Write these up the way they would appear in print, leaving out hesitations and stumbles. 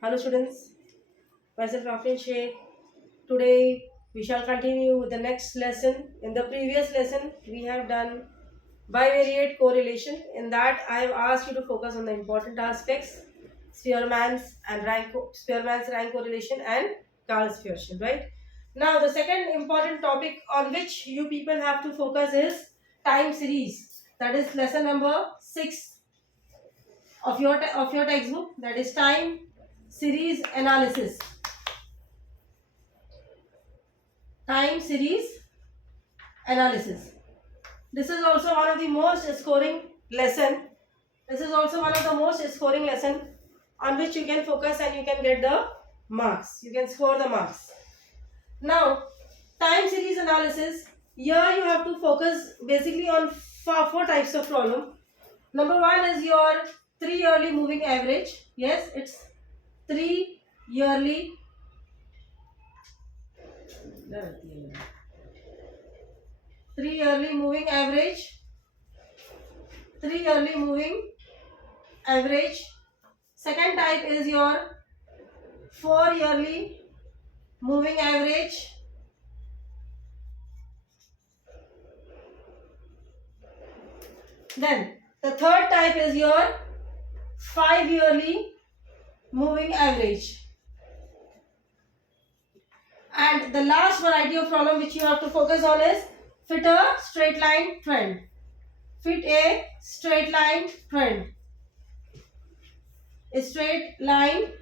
Hello students, myself Rafin Sheikh. Today we shall continue with the next lesson. In the previous lesson we have done bivariate correlation. In that I have asked you to focus on the important aspects, Spearman's rank correlation and Karl-Spearschen, right? Now the second important topic on which you people have to focus is time series. That is lesson number 6 of your textbook, that is time series analysis. Time series analysis. This is also one of the most scoring lesson. This is also one of the most scoring lesson on which you can focus and you can get the marks. You can score the marks. Now, time series analysis. Here you have to focus basically on four types of problem. Number one is your 3 yearly moving average. Yes, it's 3 yearly. 3 yearly moving average. 3 yearly moving average. Second type is your 4 yearly moving average. Then the third type is your 5 yearly moving average. And the last variety of problem which you have to focus on is fit a straight line trend. Fit a straight line trend. A straight line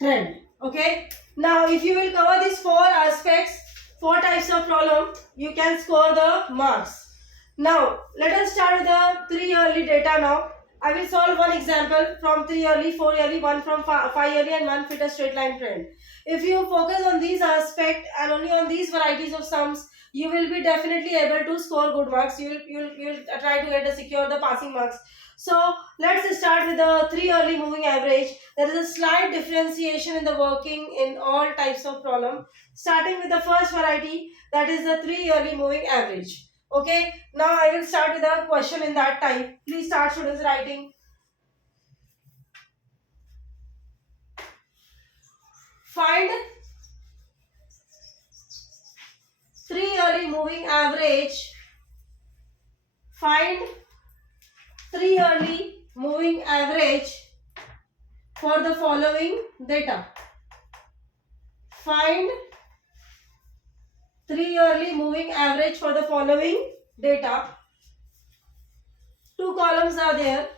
trend. Okay. Now if you will cover these 4 aspects, 4 types of problem, you can score the marks. Now let us start with the 3 yearly data now. I will solve one example from 3 yearly, 4 yearly, one from 5 yearly and one fit a straight line trend. If you focus on these aspects and only on these varieties of sums, you will be definitely able to score good marks. You will try to secure the passing marks. So let's start with the 3 yearly moving average. There is a slight differentiation in the working in all types of problem. Starting with the first variety, that is the 3 yearly moving average. Okay, now I will start with a question in that type. Please start students writing. Find 3 yearly moving average. Find 3 yearly moving average for the following data. Find 3 yearly moving average for the following data. 2 columns are there.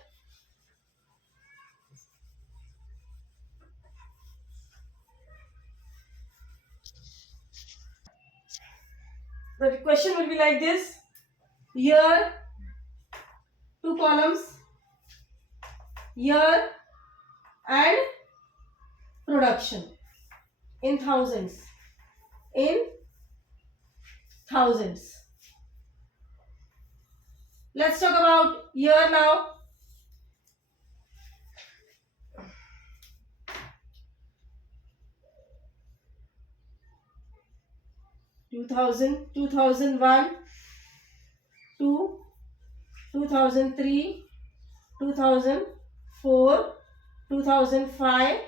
The question will be like this. Year, 2 columns, year and production in thousands. In thousands. Let's talk about year now. Two thousand, 2001, 2, 2003, 2004, 2005,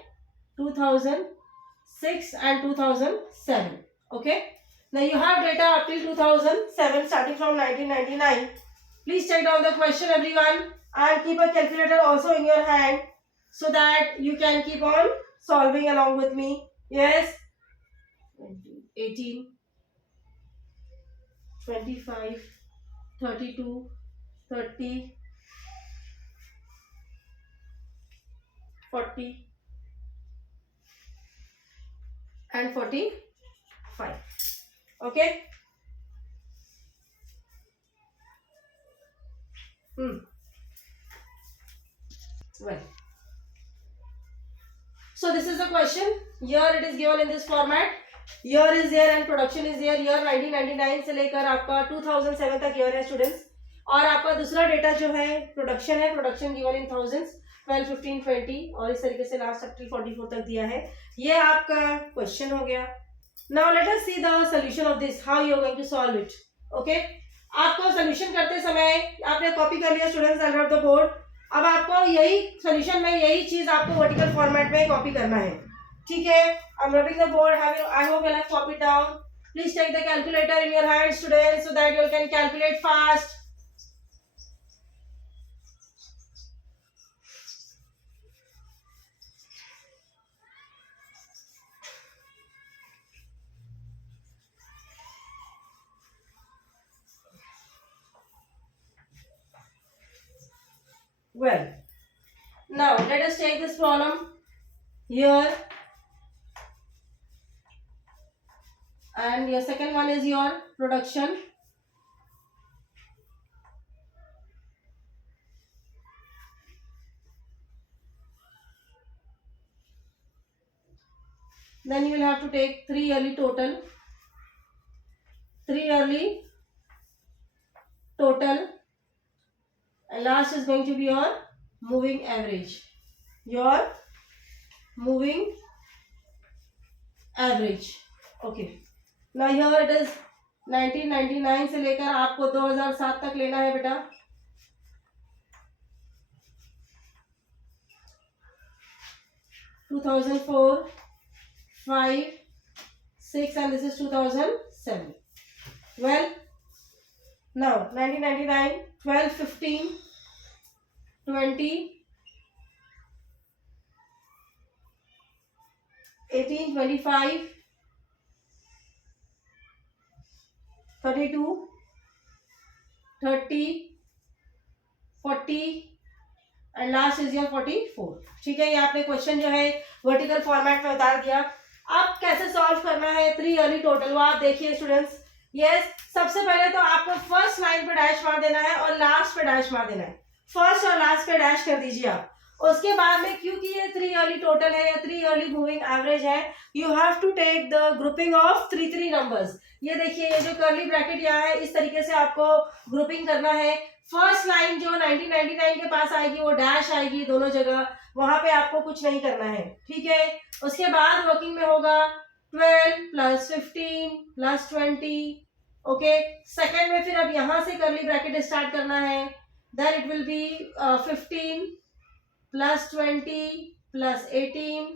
2006 and 2007. Okay. Now you have data up till 2007 starting from 1999. Please check down the question everyone and keep a calculator also in your hand so that you can keep on solving along with me. Yes. 18, 25, 32, 30, 40 and 45. Okay. Well, so this is the question. Here it is given in this format. Year is there and production is there. Year 1999 से लेकर आपका 2007 तक year है students. और आपका दूसरा data जो है प्रोडक्शन है. प्रोडक्शन गिवन इन थाउजेंड्स 12, 15, 20 और इस तरीके से लास्ट तक 44 तक दिया है. ये आपका क्वेश्चन हो गया. Now let us see the solution of this, how you are going to solve it. Okay, आपको सॉल्यूशन करते समय आपने कॉपी कर लिया स्टूडेंट्स अंडर द बोर्ड. अब आपको यही सोल्यूशन में यही चीज आपको वर्टिकल फॉर्मेट में कॉपी करना है, ठीक है। I am rubbing the board, I hope you have copied down. Please take the calculator in your hand students so that you can calculate fast. Well, now let us take this problem here, and your second one is your production. Then you will have to take 3 yearly total, 3 yearly total, and last is going to be your moving average, your moving average. Okay, now here it is 1999 से लेकर आपको 2007 तक लेना है बेटा। $2,004, $5, $6 and this is 2007. Well, now 1999, 12, 15, 20, 18, 25, 32, 30, 40 and last is your 44। ठीक है, ये आपने क्वेश्चन जो है वर्टिकल फॉर्मेट में उतार दिया। अब कैसे सॉल्व करना है 3 ईयरली टोटल, वो आप देखिए स्टूडेंट्स। यस, सबसे पहले तो आपको फर्स्ट लाइन पे डैश मार देना है और लास्ट पे डैश मार देना है। फर्स्ट और लास्ट पे डैश कर दीजिए आप। उसके बाद में क्योंकि ये 3 ईयरली टोटल है या 3 ईयरली मूविंग एवरेज है, you have to take the grouping of 3 numbers. ये देखिए, ये जो कर्ली ब्रैकेट यहाँ है, इस तरीके से आपको ग्रुपिंग करना है। फर्स्ट लाइन जो 1999 के पास आएगी वो डैश आएगी दोनों जगह, वहां पे आपको कुछ नहीं करना है। ठीक है, उसके बाद वर्किंग में होगा 12 प्लस 15 प्लस 20। ओके, सेकेंड में फिर अब यहां से कर्ली ब्रैकेट स्टार्ट करना है। Then it will be 15 plus 20 plus 18।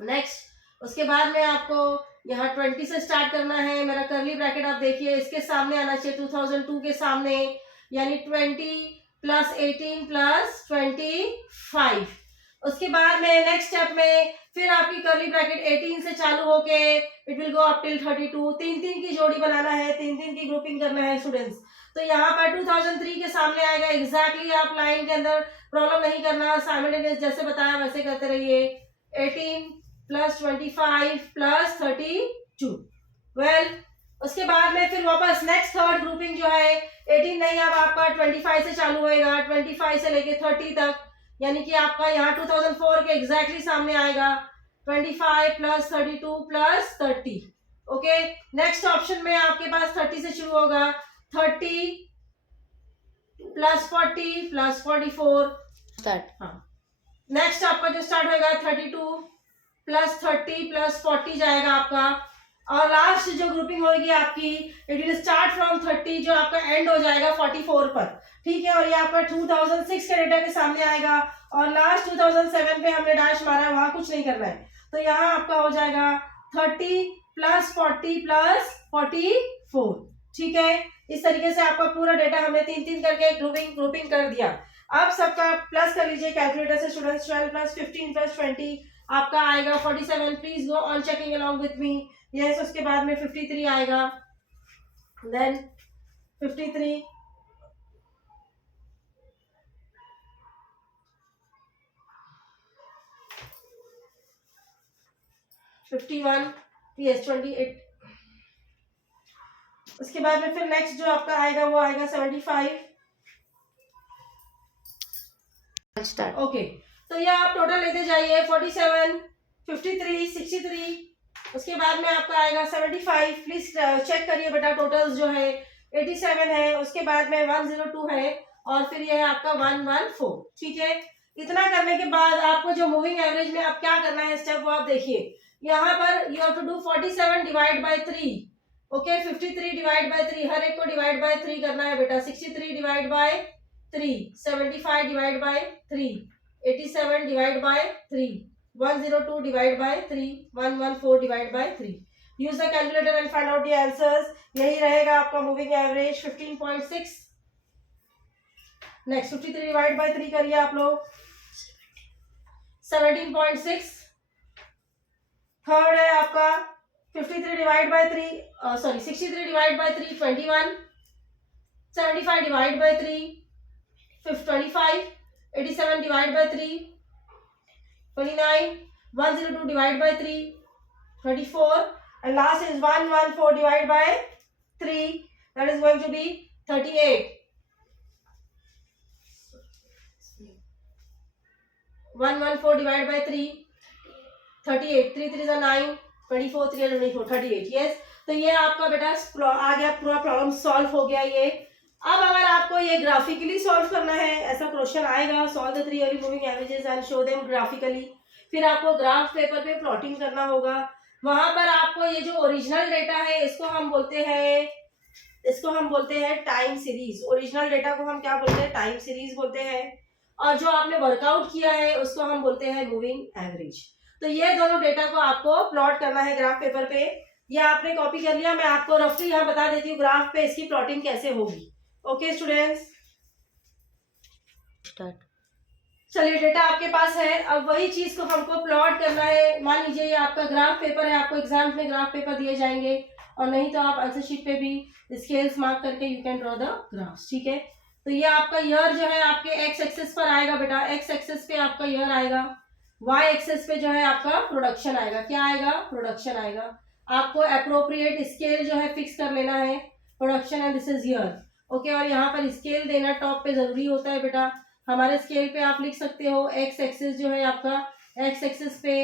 Next, उसके बाद में आपको यहाँ 20 से स्टार्ट करना है। मेरा कर्ली ब्रैकेट आप देखिए, इसके सामने आना चाहिए 2002 के सामने, यानी 20 प्लस 18 प्लस 25। उसके बाद में नेक्स्ट स्टेप में फिर आपकी कर्ली ब्रैकेट 18 से चालू होके it will go up till 32। 3 की जोड़ी बनाना है, 3 की ग्रुपिंग करना है स्टूडेंट्स। तो यहाँ पर 2003 के सामने आएगा। एग्जैक्टली आप लाइन के अंदर प्रॉब्लम नहीं करना, साइमल्टेनियस जैसे बताया वैसे करते रहिए। 18 प्लस 25 प्लस 32। वेल, उसके बाद में फिर वापस नेक्स्ट थर्ड ग्रुपिंग जो है 18 नहीं, अब आपका 25 से चालू होएगा, 25 से लेके 30 तक, यानी कि आपका यहाँ 2004 के एग्जैक्टली सामने आएगा। 25 plus 32 plus 30। Okay, next option में आपके पास 30 से शुरू होगा, 30 प्लस 40 प्लस 44 स्टार्ट। हाँ, नेक्स्ट आपका जो स्टार्ट होएगा 32 प्लस 30 प्लस 40 जाएगा आपका। और लास्ट जो ग्रुपिंग होगी आपकी, इट विल स्टार्ट फ्रॉम 30 जो आपका एंड हो जाएगा 44 पर। ठीक है, और ये आपका 2006 के डेटा के सामने आएगा और लास्ट 2007 पे हमने डैश मारा है, वहां कुछ नहीं करना है। तो यहाँ आपका हो जाएगा 30 प्लस 40 प्लस 44। ठीक है, इस तरीके से आपका पूरा डेटा हमने 3 करके ग्रुपिंग कर दिया। अब सबका प्लस कर लीजिए कैलकुलेटर से स्टूडेंट्स। 12 प्लस 15 प्लस 20 आपका आएगा 47। Please go on checking along with me. Yes, उसके बाद में 53 आएगा, देन 53 51 यस 28। उसके बाद में फिर नेक्स्ट जो आपका आएगा वो आएगा 75 स्टार्ट। ओके, तो ये आप टोटल लेते जाइए 47 53 63। उसके बाद में आपका आएगा 75। प्लीज चेक करिए बेटा, टोटल्स जो है 87 है, उसके बाद में 102 है और फिर ये है आपका 114। ठीक है, इतना करने के बाद आपको जो मूविंग एवरेज में आप क्या करना है स्टेप वो आप देखिए। यहाँ पर you have to do 47 divide by 3। Okay, 53 divide by 3, हर एक को डिवाइड बाय 3 करना है बेटा। 63 divide by 3, 75 divide by 3, 87 divide by 3, 102 divide by 3, 114 divide by 3. Use the calculator and find out the answers. यही रहेगा आपका moving average 15.6. Next 53 divide by 3 करिए आप लोग, 17.6. थर्ड है आपका 53 divide by 3, 63 divide by 3, 21. 75 divide by 3, 25. 87 divide by 3, 29. 102 divide by 3, 34. And last is 114 divided by 3. That is going to be 38. 114 divided by 3, 38. 3 3 is 9. 24 3 24 38. Yes. तो ये आपका बेटा आ गया, पूरा प्रॉब्लम सॉल्व हो गया ये. अब अगर आपको ये ग्राफिकली सॉल्व करना है, ऐसा क्वेश्चन आएगा, solve the 3 early moving averages and show them graphically. फिर आपको ग्राफ पेपर पे प्लॉटिंग करना होगा. वहां पर आपको ये जो ओरिजिनल डेटा है इसको हम बोलते हैं टाइम सीरीज. ओरिजिनल डेटा को हम क्या बोलते हैं? टाइम सीरीज बोलते हैं. और जो आपने वर्कआउट किया है उसको हम बोलते हैं मूविंग एवरेज. तो ये दोनों डेटा को आपको प्लॉट करना है ग्राफ पेपर पे. ये आपने कॉपी कर लिया. मैं आपको रफली यहाँ बता देती हूँ ग्राफ पे इसकी प्लॉटिंग कैसे होगी. Okay students, start. चलिए डेटा आपके पास है. अब वही चीज को हमको प्लॉट करना है. मान लीजिए ये आपका ग्राफ पेपर है, आपको एग्जाम में ग्राफ पेपर दिए जाएंगे, और नहीं तो आप आंसर शीट पे भी स्केल्स मार्क करके you can draw the graphs. ठीक है. तो ये आपका ईयर जो है आपके एक्स एक्सेस पर आएगा बेटा. एक्स एक्सेस पे आपका ईयर आएगा. वाई एक्सेस पे जो है आपका प्रोडक्शन आएगा. क्या आएगा? प्रोडक्शन आएगा. आपको अप्रोप्रिएट स्केल जो है फिक्स कर लेना है. Production and this is year. Okay. और यहाँ पर स्केल देना टॉप पे जरूरी होता है बेटा. हमारे स्केल पे आप लिख सकते हो एक्स एक्सिस जो है आपका, एक्स एक्सिस पे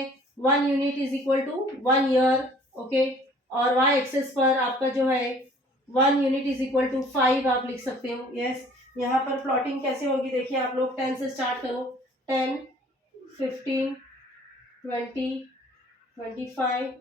1 unit is equal to 1 year. Okay. और वाई एक्सिस पर आपका जो है 1 यूनिट इज इक्वल टू 5 आप लिख सकते हो. यस. यहाँ पर प्लॉटिंग कैसे होगी देखिए आप लोग. 10 से स्टार्ट करो. 10, 15, 20, 25,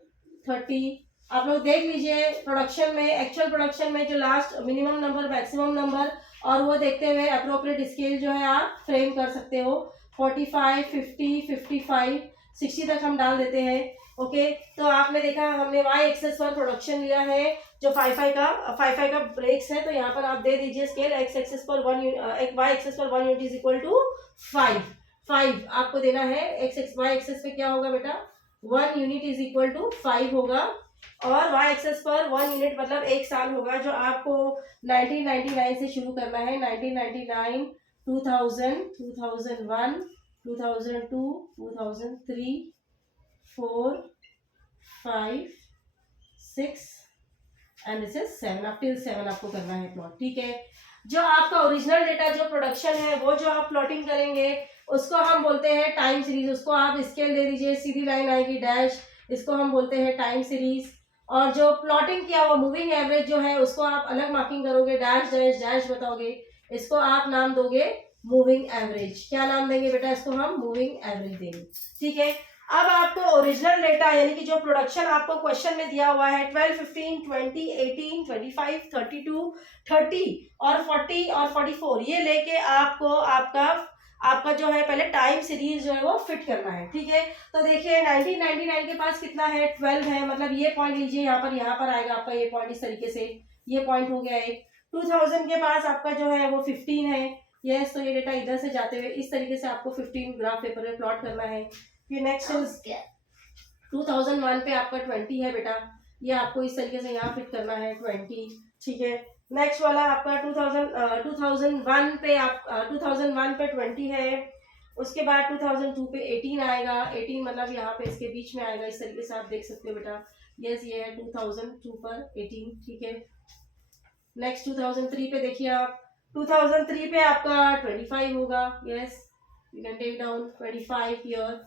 30. आप लोग देख लीजिए प्रोडक्शन में, एक्चुअल प्रोडक्शन में जो last minimum number, maximum number, और वो देखते हुए अप्रोप्रिएट स्केल जो है आप फ्रेम कर सकते हो. 45, 50, 55, 60 तक हम डाल देते हैं. ओके. तो आपने देखा हमने वाई एक्सेस पर प्रोडक्शन लिया है जो 5 का ब्रेक्स है. तो यहाँ पर आप दे दीजिए स्केल. एक्स एक्सेस पर 1, वाई एक्सेस पर 1 यूनिट इज इक्वल टू 5 आपको देना है. वाई एक्सेस पे क्या होगा बेटा? 1 यूनिट इज इक्वल टू 5 होगा. और वाई एक्सेस पर 1 यूनिट मतलब 1 साल होगा, जो आपको 1999 से शुरू करना है. 1999, 2000, 2001, 2002, 2003, 4, 5, 6 and this is 7. Up till 7 आपको करना है प्लॉट. ठीक है. जो आपका ओरिजिनल डेटा जो प्रोडक्शन है वो जो आप प्लॉटिंग करेंगे उसको हम बोलते हैं टाइम सीरीज. उसको आप स्केल दे दीजिए, सीधी लाइन आएगी, डैश. इसको हम बोलते हैं टाइम सीरीज. और जो प्लॉटिंग किया हुआ मूविंग एवरेज जो है उसको आप अलग मार्किंग करोगे, डैश डैश डैश बताओगे. इसको आप नाम दोगे मूविंग एवरेज. क्या नाम देंगे बेटा? इसको हम मूविंग एवरेज देंगे. ठीक है. अब आपको ओरिजिनल डेटा यानी कि जो प्रोडक्शन आपको क्वेश्चन में दिया हुआ है 12, 15, 20, 18, 25, 32, 30 और 40 और 44, ये लेके आपको आपका जो है पहले टाइम सीरीज जो है वो फिट करना है. ठीक है. तो देखिए 1999 के पास कितना है? 12 है. मतलब ये पॉइंट लीजिए, यहाँ पर आएगा आपका ये पॉइंट. इस तरीके से ये पॉइंट हो गया एक. 2000 के पास आपका जो है वो 15 है. यस. तो ये डेटा इधर से जाते हुए इस तरीके से आपको 15 ग्राफ पेपर में प्लॉट करना है. फिर नेक्स्ट 2001 पे आपका 20 है बेटा. ये आपको इस तरीके से यहाँ फिट करना है 20. ठीक है. नेक्स्ट वाला आपका 2001 पे 20 है. उसके बाद 2002 पे 18 आएगा. 18 मतलब यहाँ पे इसके बीच में आएगा. इस तरीके से आप देख सकते हो बेटा. यस. ये है 2002 पर 18. ठीक है. नेक्स्ट 2003 पे देखिए आप. 2003 पे आपका 25 होगा. Yes. You can take down 25 year.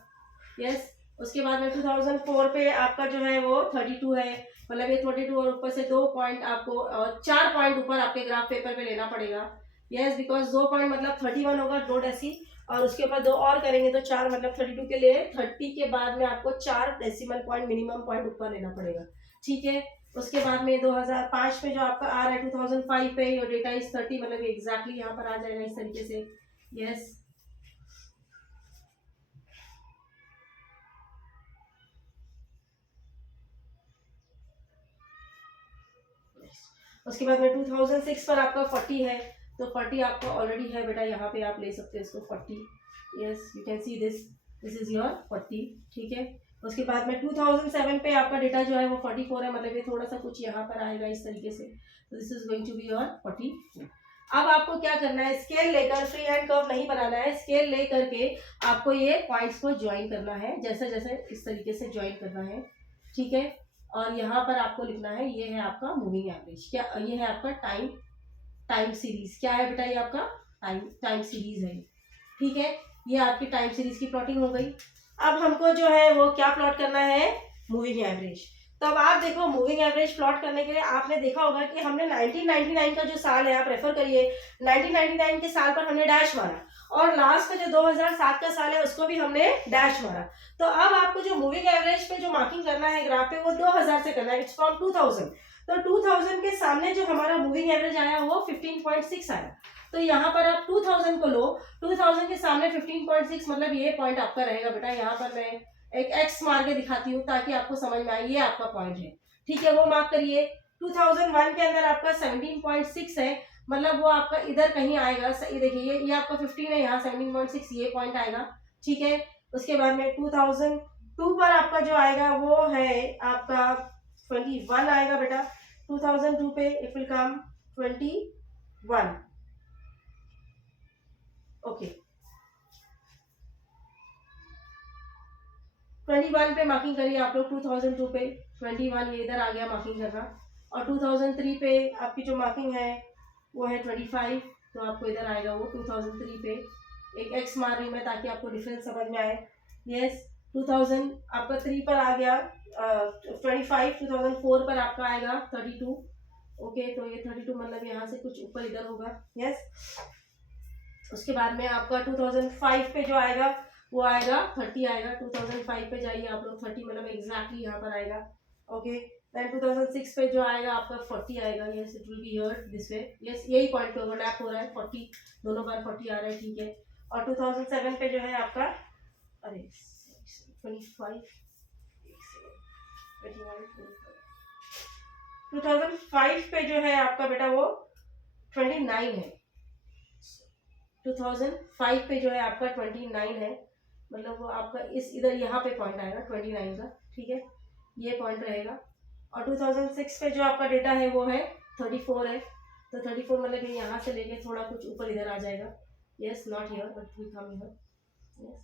Yes. उसके बाद में 2004 पे आपका जो है वो 32 है. मतलब ये 22 और ऊपर से 2 पॉइंट आपको 4 पॉइंट ऊपर आपके ग्राफ पेपर पे लेना पड़ेगा. यस. बिकॉज 2 पॉइंट मतलब 31 होगा, 2 डेसी, और उसके ऊपर 2 और करेंगे तो 4 मतलब 32 के लिए 30 के बाद में आपको 4 डेसिमल पॉइंट मिनिमम पॉइंट ऊपर लेना पड़ेगा. ठीक है. उसके बाद में 2005 में जो आपका आ रहा है 2005 पे योर डेटा इज 30, मतलब एग्जैक्टली यहाँ पर आ जाएगा इस तरीके से। यस, उसके बाद में 2006 पर आपका 40 है, तो 40 आपका ऑलरेडी है बेटा, यहाँ पे आप ले सकते हो इसको 40। Yes, you can see this is your 40, ठीक है। उसके बाद में 2007 पे आपका डेटा जो है वो 44 है, मतलब ये थोड़ा सा कुछ यहाँ पर आएगा इस तरीके से, तो this is going to be your 44। अब आपको क्या करना है, स्केल लेकर, फ्री हैंड कर्व नहीं बनाना है, स्केल ले करके आपको ये पॉइंट्स को ज्वाइन करना है, जैसे जैसे इस तरीके से ज्वाइन करना है, ठीक है। और यहाँ पर आपको लिखना है, ये है आपका मूविंग एवरेज, क्या ये है आपका टाइम सीरीज, क्या है बेटा, ये आपका टाइम सीरीज है, ठीक है। ये आपकी टाइम सीरीज की प्लॉटिंग हो गई। अब हमको जो है वो क्या प्लॉट करना है, मूविंग एवरेज। तो अब आप देखो, मूविंग एवरेज प्लॉट करने के लिए आपने देखा होगा कि हमने 1999 का जो साल है, आप रेफर करिए, 1999 के साल पर हमने डैश मारा, और लास्ट का जो 2007 का साल है उसको भी हमने डैश मारा। तो अब आपको जो मूविंग एवरेज पे जो मार्किंग करना है ग्राफ पे, वो 2000 से करना है, इट्स फ्रॉम 2000। तो 2000 के सामने जो हमारा मूविंग एवरेज आया वो 15.6 आया, तो यहाँ पर आप 2000 को लो, 2000 के सामने 15.6, मतलब ये पॉइंट आपका रहेगा बेटा। यहाँ पर मैं एक एक्स मार के दिखाती हूँ ताकि आपको समझ में आए, ये आपका पॉइंट है, ठीक है, वो मार्क करिए। 2001 के अंदर आपका 17.6 है, मतलब वो आपका इधर कहीं आएगा, ये देखिए, ये आपका 15 है, यहाँ 17.6 ये पॉइंट आएगा, ठीक है। उसके बाद में 2002 पर आपका जो आएगा वो है आपका 21 आएगा बेटा, 2002 पे इट विल कम 21, ओके। 21 पे मार्किंग करिए आप लोग, 2002 पे 21 ये इधर आ गया मार्किंग करना, और 2003 पे आपकी जो मार्किंग है वो है 25, तो आपको इधर आएगा वो 2003 पे, एक एक्स मार रही मैं ताकि आपको डिफरेंस समझ में आए। यस, 2000 आपका 3 पर आ गया 25, 2004 पर आपका आएगा 32, ओके, तो ये 32 मतलब यहाँ से कुछ ऊपर इधर होगा। यस, उसके बाद में आपका 2005 पे जो आएगा वो आएगा 30 आएगा, 2005 पे जाइए आप लोग, 30 मतलब एग्जैक्टली यहाँ पर आएगा, ओके। देन 2006 पे जो आएगा आपका 40 आएगा, yes it will be here this way, yes यही पॉइंट पे ओवरलैप हो रहा है, 40 दोनों बार 40 आ रहा है, ठीक है। और 2007 पे जो है आपका, अरे 25 2005 पे जो है आपका बेटा वो 29 है, 2005 पे जो है आपका 29 है, मतलब वो आपका इस इधर यहाँ पे पॉइंट आएगा 29 का, ठीक है, ये पॉइंट रहेगा। और 2006 पे जो आपका डेटा है वो है 34 है, तो 34 मतलब ये यहाँ से लेके थोड़ा कुछ ऊपर इधर आ जाएगा, yes not here but will come here, yes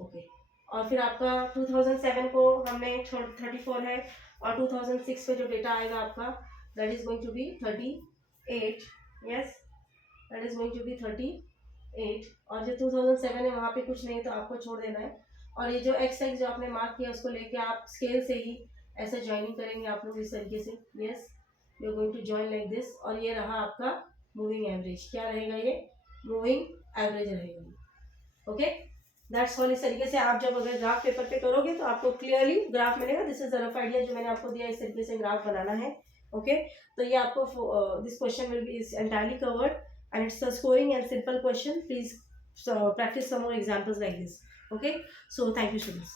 okay. और फिर आपका 2007 को हमने 34 है, और 2006 पे जो डेटा आएगा आपका that is going to be 38, yes that is going to be 38, और जो 2007 है वहाँ पे कुछ नहीं तो आपको छोड़ देना है। और ये जो एक्स एक्स जो आपने मार्क किया उसको लेके आप स्केल से ही ऐसे ज्वाइनिंग करेंगे आप लोग इस तरीके से, yes you are going to join like this, और ये रहा आपका मूविंग एवरेज, क्या रहेगा ये मूविंग एवरेज रहेगा, ओके दैट्स ऑल। इस तरीके से आप जब अगर ग्राफ पेपर पे करोगे तो आपको क्लियरली ग्राफ मिलेगा। This is the rough idea जो मैंने आपको दिया, इस तरीके से ग्राफ बनाना है, ओके तो ये आपको this question will be is entirely covered and it's a scoring and simple question. Please practice some more examples like this, okay so thank you students.